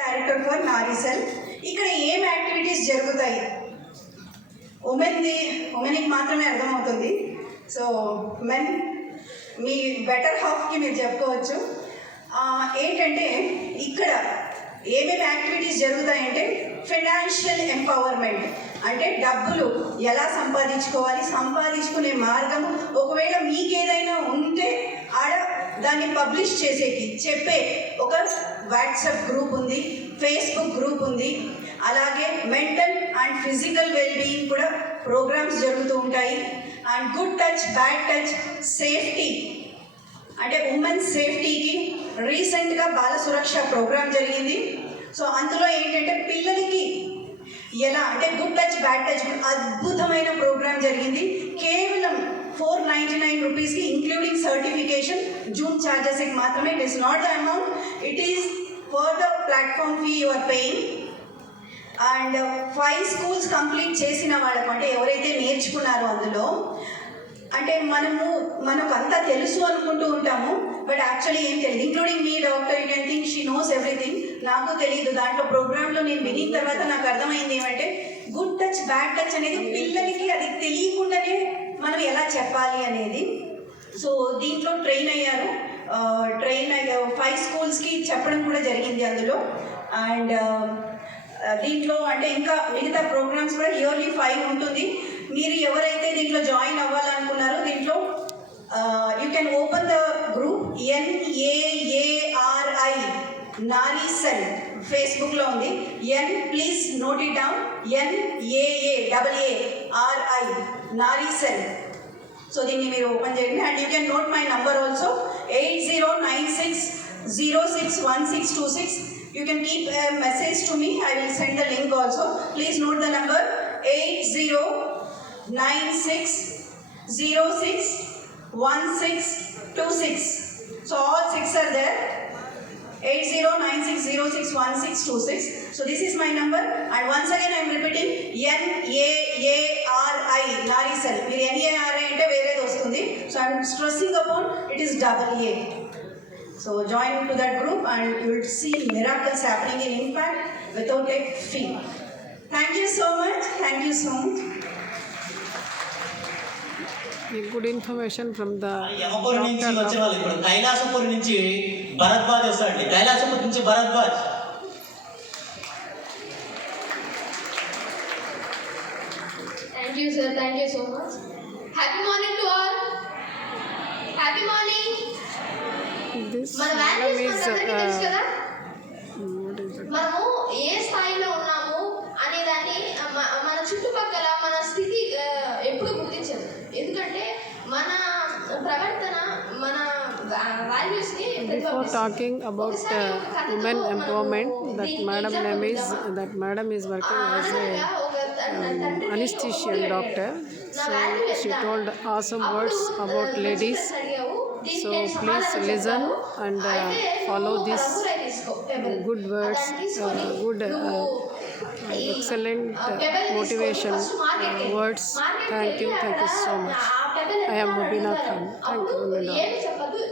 Director for నారీసెల్. ఇక్కడ ఏం యాక్టివిటీస్ జరుగుతాయి ఉమెన్కి మాత్రమే అర్థమవుతుంది. సో మెన్ మీ బెటర్ హాఫ్కి మీరు చెప్పుకోవచ్చు. ఏంటంటే ఇక్కడ ఏమేమి యాక్టివిటీస్ జరుగుతాయంటే ఫైనాన్షియల్ ఎంపవర్మెంట్, అంటే డబ్బులు ఎలా సంపాదించుకునే మార్గం, ఒకవేళ మీకేదైనా ఉంటే ఆడ దాన్ని పబ్లిష్ చెప్పే ఒక వాట్సాప్ గ్రూప్ ఉంది, ఫేస్బుక్ గ్రూప్ ఉంది. అలాగే మెంటల్ అండ్ ఫిజికల్ వెల్బీయింగ్ కూడా ప్రోగ్రామ్స్ జరుగుతూ ఉంటాయి. And good touch, bad touch, safety అంటే ఉమెన్స్ సేఫ్టీకి రీసెంట్గా బాల సురక్ష ప్రోగ్రామ్ జరిగింది. సో అందులో ఏంటంటే పిల్లలకి ఎలా అంటే గుడ్ టచ్, బ్యాడ్ టచ్ అద్భుతమైన ప్రోగ్రామ్ జరిగింది. కేవలం 499 రూపీస్కి ఇంక్లూడింగ్ సర్టిఫికేషన్, జూమ్ ఛార్జెస్కి మాత్రమే. It is not the amount, it is for the platform fee you are paying. And 5 schools complete చేసిన వాళ్ళకు, అంటే ఎవరైతే నేర్చుకున్నారో అందులో, అంటే మనకు అంతా తెలుసు అనుకుంటూ ఉంటాము, బట్ యాక్చువల్లీ ఏం తెలియదు. ఇంక్లూడింగ్ మీ doctor, you can think she knows everything. నాకు తెలియదు. దాంట్లో ప్రోగ్రాంలో నేను వినిన తర్వాత నాకు అర్థమైంది ఏమంటే గుడ్ టచ్, బ్యాడ్ టచ్ అనేది పిల్లలకి అది తెలియకుండానే మనం ఎలా చెప్పాలి అనేది. సో దీంట్లో ట్రైన్ అయ్యారు. 5 స్కూల్స్కి చెప్పడం కూడా జరిగింది అందులో. అండ్ దీంట్లో అంటే ఇంకా మిగతా ప్రోగ్రామ్స్ కూడా ఇయర్లీ 5 ఉంటుంది. మీరు ఎవరైతే దీంట్లో జాయిన్ అవ్వాలనుకున్నారో దీంట్లో you can open the group NAARI Naari cell ఫేస్బుక్లో ఉంది. Please note it down, NAARI Naari cell. So దీన్ని మీరు ఓపెన్ చేయండి. And you can note my number also, 8096061626. You can keep a message to me. I will send the link also. Please note the number 8096061626. So all 6 are there. 8096061626. So this is my number. And once again I am repeating, NAARI నారీసెల్. మీరు NARI అంటే వేరేది వస్తుంది. So I am stressing upon it is AA. So join to that group and you will see miracles happening in impact without a fee. Thank you so much. Thank you so much. Good information from the యమపురి నుంచి వచ్చిన వాళ్ళు. ఇప్పుడు కైలాసపురి నుంచి భరద్వాజ్ వస్తారండి. కైలాసపురి నుంచి Bharadwaj. Thank you sir, thank you so much. Happy morning to all. Happy morning. మన వాల్యూస్ మనకి తెలుసు కదా, మనము ఏ స్థాయిలో ఉన్నాము అనే దాన్ని మన చుట్టుపక్కల మన స్థితి ఎప్పుడు గుర్తించదు. ఎందుకంటే మన ప్రవర్తన మన వాల్యూస్ని. Before talking about women empowerment, that madam is working as a anesthesian doctor. So she told awesome words about ladies. So please listen and follow these good words, good excellent motivation words. Thank you so much. I am Mubina Khan. Thank you.